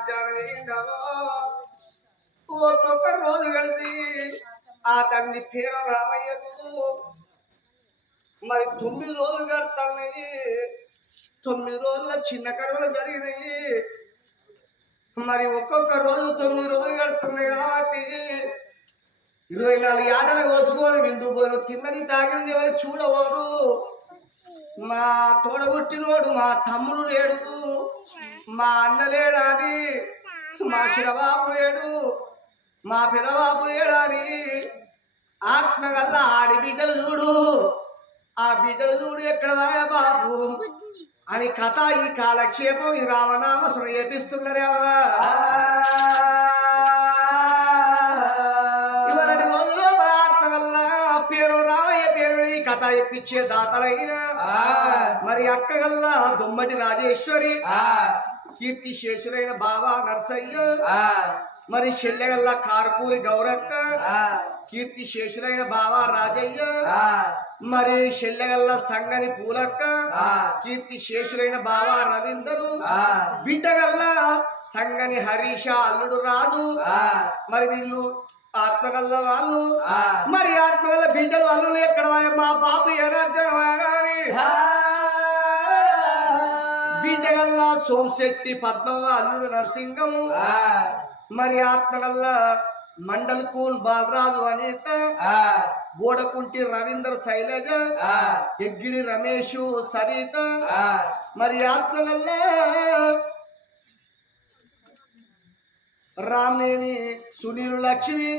రాజ్యాన్ని ఒక్కొక్క రోజు కలిసి ఆ తండ్రి పేరు రామయ్యకు మరి 9 రోజులు గడుతున్నాయి. 9 రోజుల చిన్న కరువులు జరిగినాయి. మరి ఒక్కొక్క రోజు 9 రోజులు గడుతున్నాయి కాబట్టి 24 ఆటలు కోసుకొని విందు పోయిన తిన్నది తాగింది ఎవరు చూడవారు. మా తోడబుట్టినోడు మా తమ్ముడు లేడు, మా అన్న లేడాని, మా శిరబాబు లేడు, మా పిల్లబాబు లేడాని ఆత్మగల్ల ఆడి బిడ్డలు చూడు, ఆ బిడ్డలు చూడు ఎక్కడ బాబు అని కథ ఈ కాలక్షేపం ఈ రామనామసును ఏపిస్తున్నారు. ఇవన్నీ రోజుల్లో ఆత్మగల్ల పేరు రామయ్య పేరు ఈ కథ ఎప్పించే దాతలైన మరి అక్కగల్ల దొమ్మటి రాజేశ్వరి, కీర్తి శేషులైన బాబా నర్సయ్య, మరి చెల్లెగల్ల కార్పూరి గౌరక్క, కీర్తి శేషులైన బాబా రాజయ్య, మరి చెల్లెగల్ల సంగని పూలక్క, కీర్తి శేషులైన బాబా రవీందరు, బిడ్డగల్ల సంగని హరీష అల్లుడు రాజు, మరి వీళ్ళు ఆత్మగల్ల వాళ్ళు, మరి ఆత్మగల్ల బిడ్డలు అల్లుడు ఎక్కడ మా బాబు ఎనర్జని బిడ్డగల్ల సోమశక్తి పద్మవ అల్లుడు నరసింగం, మరి ఆత్మగల్ల మండల్ కూల్ బాలరాజు అనేత, బోడకుంటి రవీందర్ శైలజ, ఎగ్గిడి రమేష్ సరిత, మరి ఆత్మగల్ల రామేని సునీలు లక్ష్మి,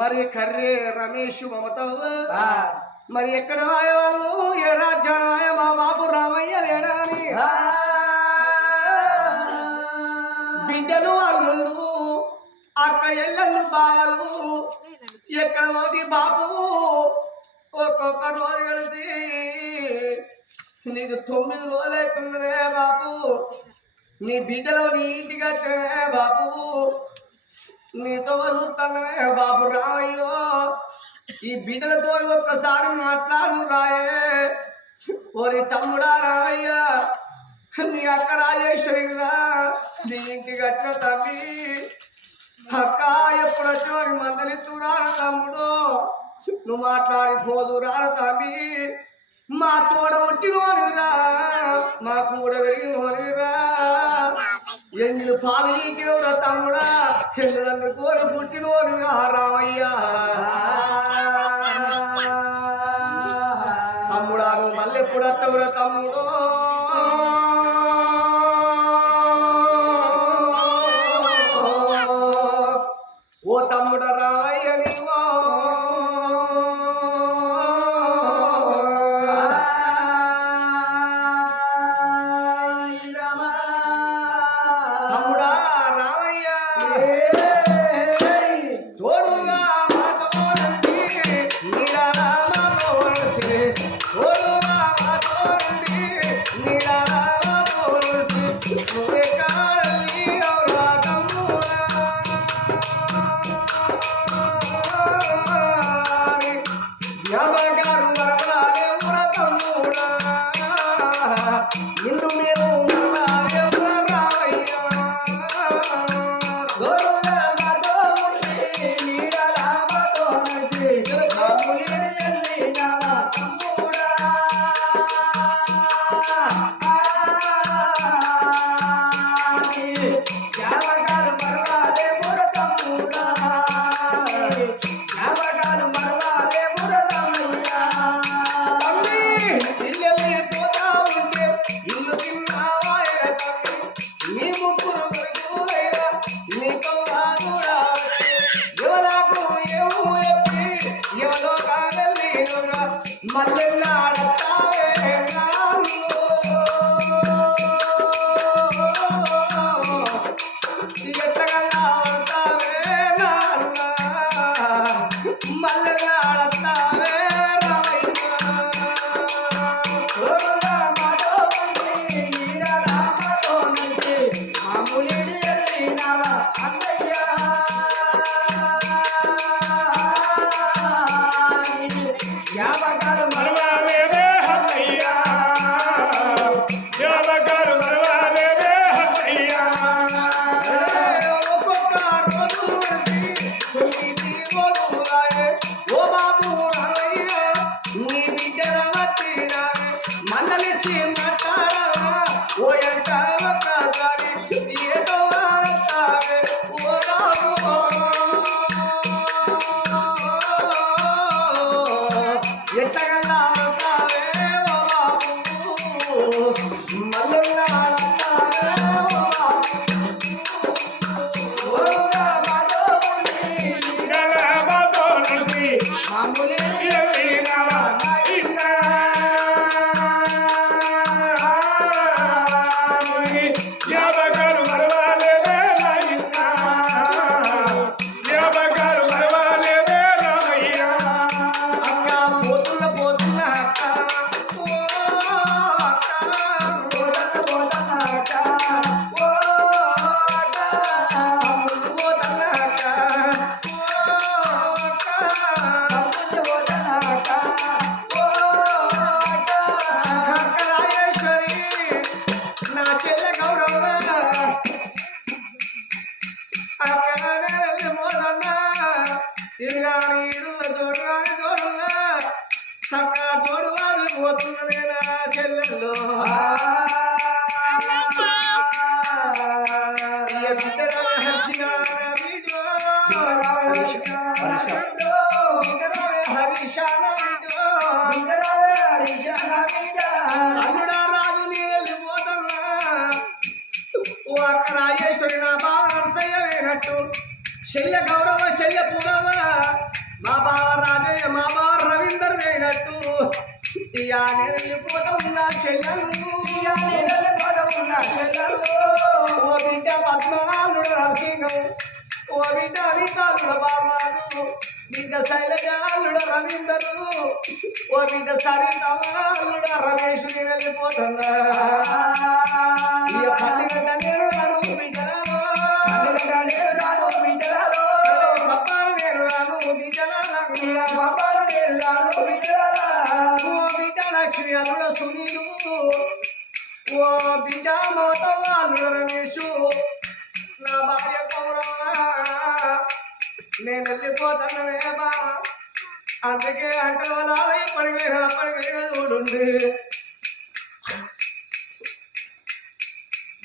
మరి కర్రే రమేష్ మమత, మరి ఎక్కడ వాళ్ళు ఏ రాజ్యాయ మా బాబు రామయ్య లేడని బిడ్డలు అల్లుళ్ళు అక్క ఎల్లళ్ళు బావలు ఎక్కడ పోది బాబు ఒక్కొక్క రోజు కలిసి నీకు 9 రోజులు ఎక్కువే బాబు, నీ బిడ్డలు నీ ఇంటికి వచ్చినవే బాబు, నీతో చూస్తున్నావే బాబు రామయ్యో, ఈ బిడ్డలతో ఒక్కసారి మాట్లాడు రాయే ఓరి తమ్ముడా రామయ్య, నీ అక్క రాజేశ్వరి కదా నీ ఇంటికి వచ్చిన తమ్మి, అక్క ఎప్పుడు వచ్చిన మందలి చూడాలి తమ్ముడు, నువ్వు మాట్లాడి పోదు రాను తమ్మి, మా తోడ పుట్టినోనిరా మా కూడా పెరిగినోనిరా, ఎంగిలు పాలు ఈకినవురా తమ్ముడా, ఎంగిలన్ను కోరి పుట్టినోనిరా రామయ్య, తమ్ముడా నువ్వు మళ్ళీ ఎప్పుడు వస్తావురా తమ్ముడు, ఓ తమ్ముడ రామయ్య నీవో తమ్ముడా రామయ్య తోడుగా మాతోనండి నీడా రామోసి, తోడుగా మాతోనండి నీడా రామోసి, నువ్వే కాడలి అవురా తమ్ముడా, యమగారు మరలారే ఉర తమ్ముడా, నిన్ను మేము మరలారే ఉర రామయ్య, గోరుగా మాతో ఉండి నీడలా మాతో నడిచి మాములిని వెళ్ళినావా తమ్ముడా, యమగారు మరలారే ఉర తమ్ముడా, యమగారు మరలారే ఉర తమ్ముడా, తమ్మి ఇల్లెల్లి పోతా ఉంటే ఇల్లు తిన్నావాయ తమ్మి, నీ ముగ్గురు కొడుకులైనా నీతో కూడా ఎవరాకు ఏమో చెప్పి ఎవరో కాగలి మల్లెల్లాడతావే నాలో కానీ తోడు కానీ తోడుగా చక్క తోడు వాళ్ళు పోతున్నదేనా చెల్లెల్లో అల్లుడా రాజు నేను వెళ్ళిపోతున్నా ఓ అక్క రాజేశ్వరి నా బావ నరసయ్య వేనట్టు శల్య గౌరవ శల్య పూరవ మా బావ రాజయ్య మా బావ రవీందర్ వేనట్టు ఇయా నేను వెళ్ళిపోతా ఉన్నా చెల్లెలు ఓ బిడ్డ పద్మనాభుడు నరసింహం ఓ బిడ్డ అనితాలుడ బాబు బిడ్డ శైలజాలుడ రవీందరు ఓ బిడ్డ సరితమాలుడ రమేష్ నేను వెళ్ళిపోతున్నా ఇక పల్లెగడ్డ నేను రాను బిడ్డలాలో పప్పాలు నేను రాను బిడ్డలాలో ఓ బిడ్డ లక్ష్మి అల్లుడ సునీలు ఓ బిడ్డ మోతవాళ్ళు రమేషు నా భార్య కౌరవ నేను వెళ్ళిపోతాను బా అందుకే అంటే పడిపోయినా చూడుండి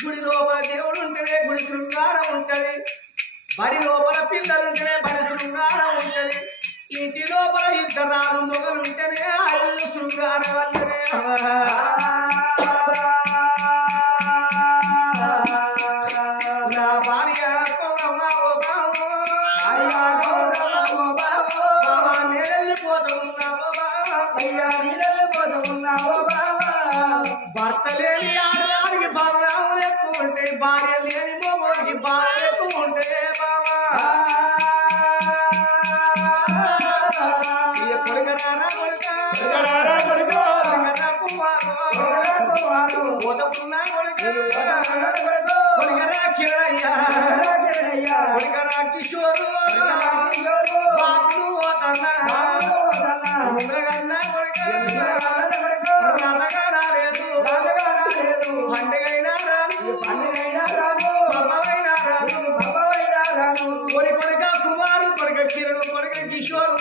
గుడి లోపల దేవుడు ఉంటేనే గుడి శృంగారం ఉంటది బడి లోపల పిల్లలుంటేనే బడి శృంగారం ఉంటది ఇంటి లోపల ఇద్దరు మొగలుంటేనే ఇల్లు శృంగారం అంటేనే నా భార్య కౌరవ ఓ బాబా నేను వెళ్ళిపోతున్నావు భర్త లేని ఆడదానికి భావనాలు ఎక్కువ ఉంటాయి భార్య లేని మొగోడికి భార్య ఎక్కువ ఉంటాయి బాబా కొడుకరారా కొడుకున్నా కొడుకరా కిరణయ్యా కొడుకరా కిషోరు బాబులు పోతన్నా రాధగా రాలేదు పండుగైనా రాను పబ్బమైనా రాను కొడుక కుమారు కొడుక కిరణు కొడుక కిషోరు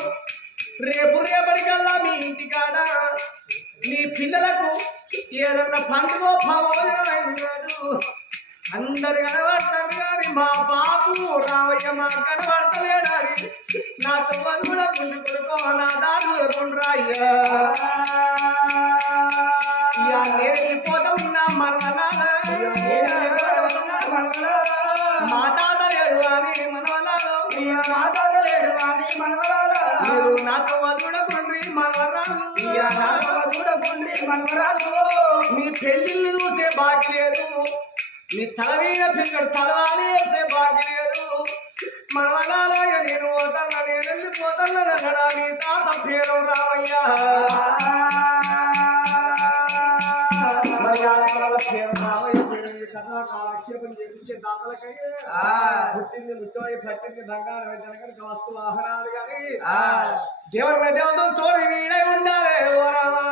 రేపటికల్లా మీ ఇంటికాడ మీ పిల్లలకు ఏదన్నా పండుగ భవోజనమైనాడు అందరు కనబడతారు కానీ మా బాపు రావయ్య మా కనబడతలేడాలి నాతో కూడా ముందు కొడుకో నా దారులు కొండ్రాయ్యా నేను వెళ్ళిపోతా ఉన్నా మనవల మా తాత లేడు అని మనవలలో మీరు నాతో వదుడకుండ్రి మనవరాలు మీ పెళ్లిళ్ళు చూసే బాకి లేదు మీ తల మీద పిల్లడు తలవాలి వేసే బాకి లేదు మనవలాగా నేను పోతాను నేను వెళ్ళిపోతాను అనడా మీ తాత పేరు రావయ్యా కాలక్షేపం చేపించే దాతలకై పుట్టింది ముచ్చమై పట్టింది బంగారం జనగనికి వస్తు వాహనాలు కానీ దేవుడి దేవతలు తోడు వీడై ఉండాలి ఓ రామా